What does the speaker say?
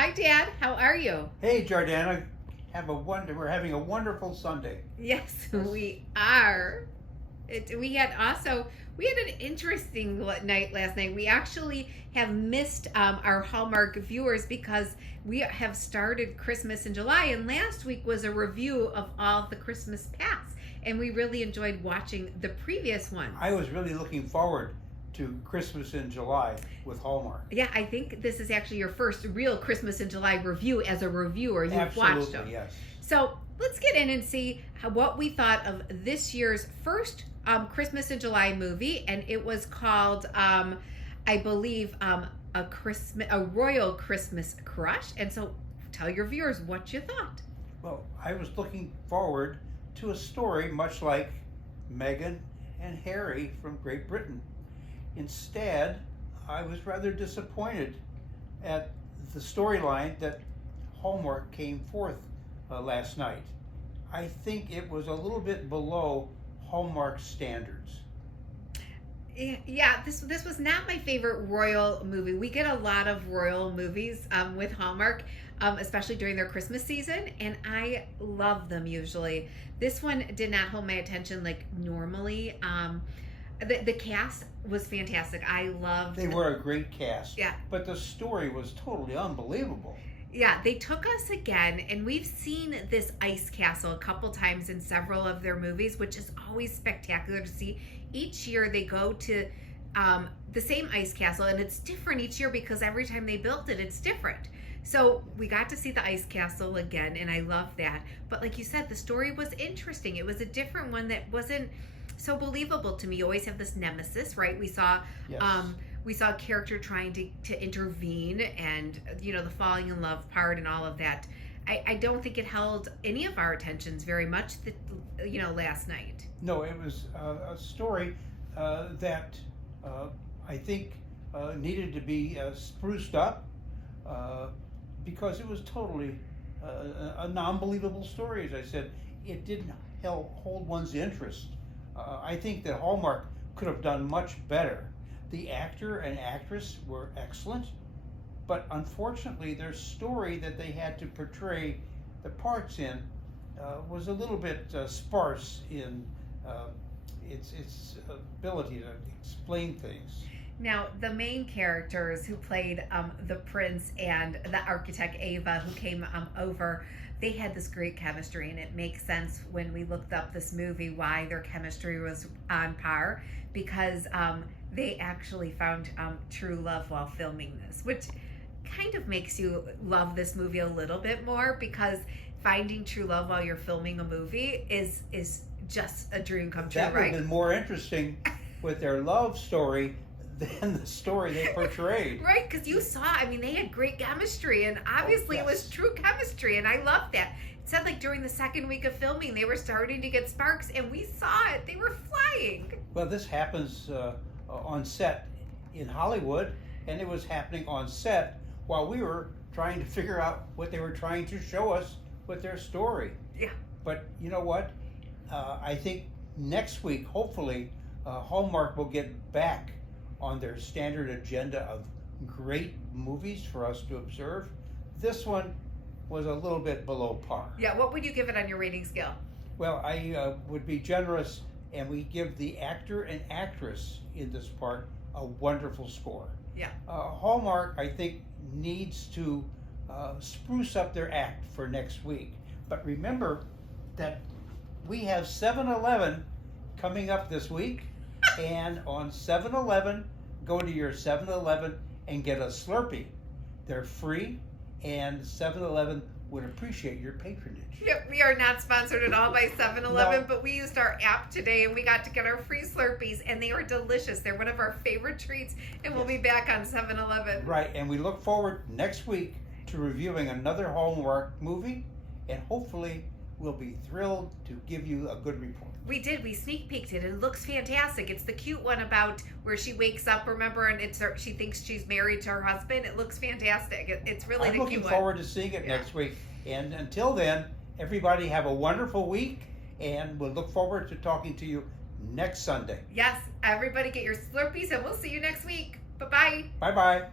Hi, Dad. How are you? Hey, Jordana, we're having a wonderful Sunday. Yes, Yes. we are. We had an interesting night last night. We actually have missed our Hallmark viewers because we have started Christmas in July, and last week was a review of all the Christmas past, and we really enjoyed watching the previous ones. I was really looking forward to Christmas in July with Hallmark. Yeah, I think this is actually your first real Christmas in July review as a reviewer. You've watched them. Absolutely, yes. So let's get in and see what we thought of this year's first Christmas in July movie, and it was called, I believe, a Royal Christmas Crush. And so, tell your viewers what you thought. Well, I was looking forward to a story much like Meghan and Harry from Great Britain. Instead, I was rather disappointed at the storyline that Hallmark came forth last night. I think it was a little bit below Hallmark standards. Yeah, this was not my favorite royal movie. We get a lot of royal movies with Hallmark, especially during their Christmas season, and I love them usually. This one did not hold my attention like normally. The cast was fantastic. I loved. They were a great cast. Yeah. But the story was totally unbelievable. Yeah, they took us again, and we've seen this ice castle a couple times in several of their movies, which is always spectacular to see. Each year they go to the same ice castle, and it's different each year because every time they built it, it's different. So we got to see the ice castle again, and I love that. But like you said, the story was interesting. It was a different one that wasn't so believable to me. You always have this nemesis, right? Yes. We saw a character trying to intervene, and the falling in love part and all of that. I don't think it held any of our attentions very much last night. No, it was a story that I think needed to be spruced up because it was totally a non-believable story. As I said, it didn't hold one's interest. I think that Hallmark could have done much better. The actor and actress were excellent, but unfortunately their story that they had to portray the parts in was a little bit sparse in its ability to explain things. Now, the main characters who played the prince and the architect Ava, who came over, they had this great chemistry, and it makes sense when we looked up this movie why their chemistry was on par, because they actually found true love while filming this, which kind of makes you love this movie a little bit more, because finding true love while you're filming a movie is just a dream come true, That would right? have been more interesting with their love story than the story they portrayed. Right, because you saw, they had great chemistry, and obviously yes. It was true chemistry, and I loved that. It said like during the second week of filming, they were starting to get sparks, and we saw it. They were flying. Well, this happens on set in Hollywood, and it was happening on set while we were trying to figure out what they were trying to show us with their story. Yeah. But you know what? I think next week, hopefully, Hallmark will get back on their standard agenda of great movies for us to observe. This one was a little bit below par. Yeah, what would you give it on your rating scale? Well, I would be generous, and we give the actor and actress in this part a wonderful score. Yeah. Hallmark, I think, needs to spruce up their act for next week. But remember that we have 7-Eleven coming up this week, and on 7-Eleven, go to your 7-Eleven and get a Slurpee. They're free, and 7-Eleven would appreciate your patronage. Yep, we are not sponsored at all by 7-Eleven, No. but we used our app today, and we got to get our free Slurpees, and they were delicious. They're one of our favorite treats, and we'll be back on 7-Eleven. Right, and we look forward next week to reviewing another Hallmark movie, and hopefully we'll be thrilled to give you a good report. We did. We sneak peeked it. It looks fantastic. It's the cute one about where she wakes up, remember, and she thinks she's married to her husband. It looks fantastic. It's really I'm the looking cute one. forward to seeing it next week. And until then, everybody have a wonderful week, and we'll look forward to talking to you next Sunday. Yes, everybody get your Slurpees, and we'll see you next week. Bye-bye. Bye-bye.